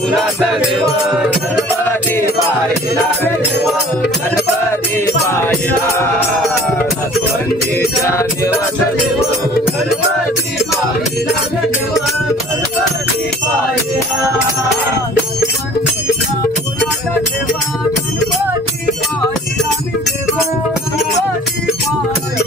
फुलाचा देव गणपती पाहिला देव गणपती पाहिला नाचवंतीच्या देवाचा देव गणपती पाहिला देव गणपती पाहिला फुलाचा देव गणपती पाहिला देव गणपती पाहिला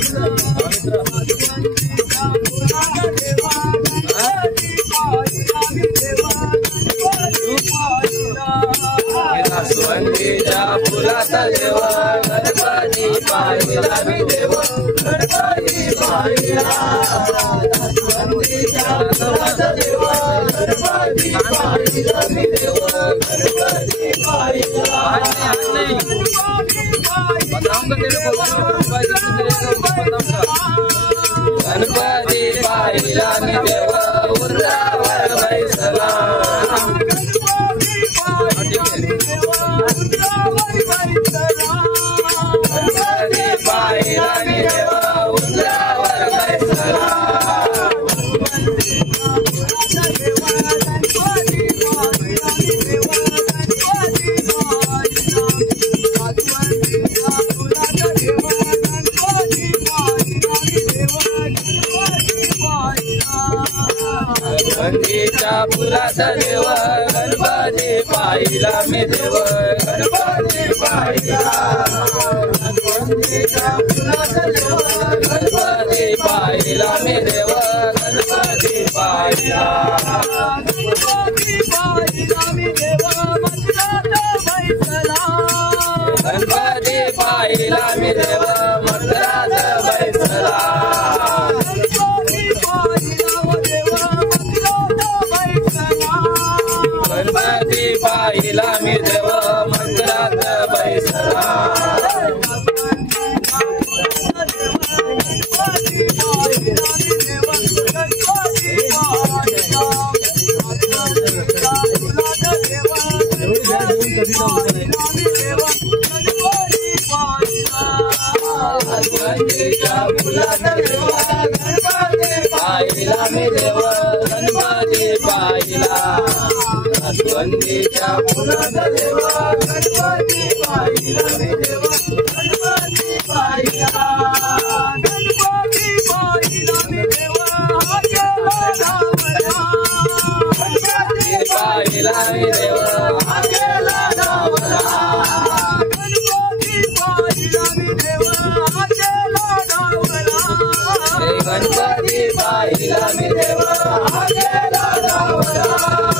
नाचवंतीच्या फुलाचा देव गणपती पाहिला देव गणपती पाहिला नाचवंतीच्या फुलाचा देव गणपती पाहिला देव गणपती पाहिला गणपती पाहिला देव उंबरावर बैसला गणपती पाहिला देव उंबरावर बैसला गणपतीच्या फुलाचा देव गणपती पाहिला मी देव गणपती पाहिला गणपतीच्या फुलाचा देव गणपती पाहिला मी देव गणपती पाहिला गणपती पाहिला मी देव मंदिरात बैसला गणपती पाहिला मी देव मंदिरात बैसला गणपती पाहिला मी देव मंदिरात बैसला गणपतीच्या फुलाचा देव गणपती पाहिला मी देव गणपती पाहिला नाचवंतीच्या फुलाचा देव गणपती पाहिला मी देव गणपती पाहिला गणपती पाहिला मी देव गणपती पाहिला मी देव हाकेला धावला गणपती पाहिला मी देव हाकेला धावला गणपती पाहिला मी देव हाकेला धावला